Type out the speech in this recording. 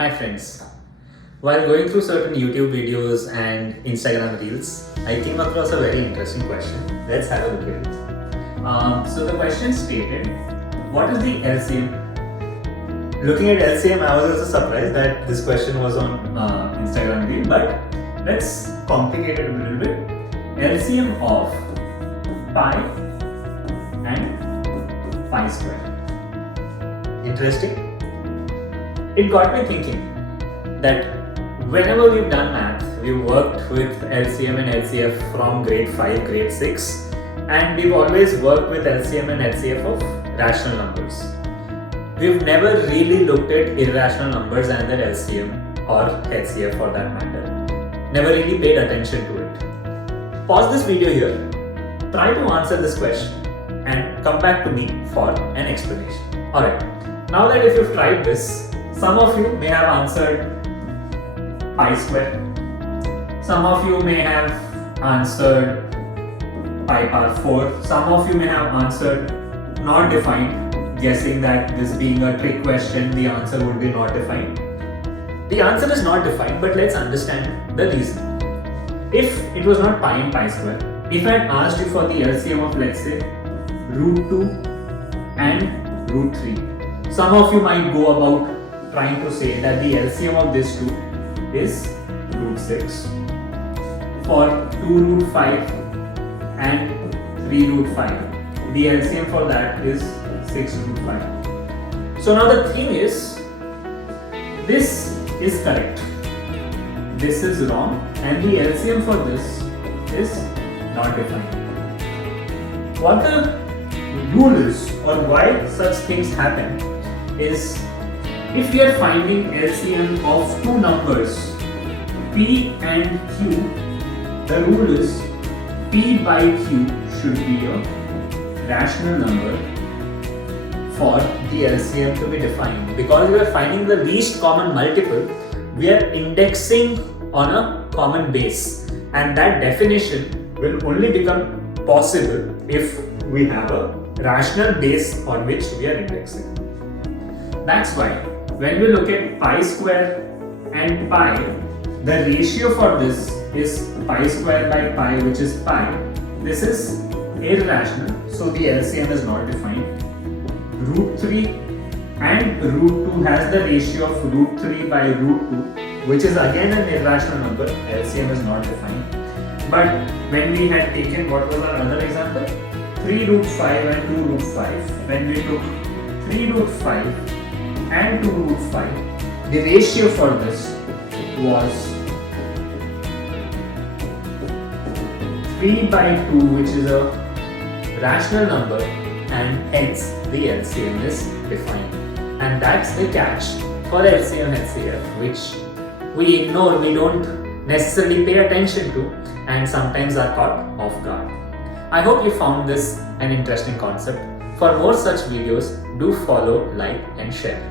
Hi friends. While going through certain YouTube videos and Instagram reels, I came across a very interesting question. Let's have a look at it. So the question stated, what is the LCM? Looking at LCM, I was also surprised that this question was on Instagram reel, but let's complicate it a little bit. LCM of pi and pi square. Interesting. It got me thinking that whenever we've done math, we've worked with LCM and LCF from grade 5, grade 6, and we've always worked with LCM and LCF of rational numbers. We've never really looked at irrational numbers and their LCM or HCF for that matter. Never really paid attention to it. Pause this video here, try to answer this question and come back to me for an explanation. Alright, now that if you've tried this, some of you may have answered pi square. Some of you may have answered pi power 4. Some of you may have answered not defined, guessing that this being a trick question, the answer would be not defined. The answer is not defined, but let's understand the reason. If it was not pi and pi square, if I had asked you for the LCM of, let's say, root 2 and root 3, some of you might go about trying to say that the LCM of this two is root 6. For 2 root 5 and 3 root 5, the LCM for that is 6 root 5. So now the thing is, this is correct, this is wrong, and the LCM for this is not defined. What the rule is, or why such things happen, is if we are finding LCM of two numbers P and Q, the rule is P by Q should be a rational number for the LCM to be defined. Because we are finding the least common multiple, we are indexing on a common base, and that definition will only become possible if we have a rational base on which we are indexing. That's why when we look at pi square and pi, the ratio for this is pi square by pi, which is pi. This is irrational, so the LCM is not defined. Root 3 and root 2 has the ratio of root 3 by root 2, which is again an irrational number. LCM is not defined. But when we had taken, what was our other example? 3 root 5 and 2 root 5. When we took 3 root 5 and 2 root 5, the ratio for this was 3 by 2, which is a rational number, and hence the LCM is defined. And that's the catch for LCM HCF, which we ignore, we don't necessarily pay attention to, and sometimes are caught off guard. I hope you found this an interesting concept. For more such videos, do follow, like and share.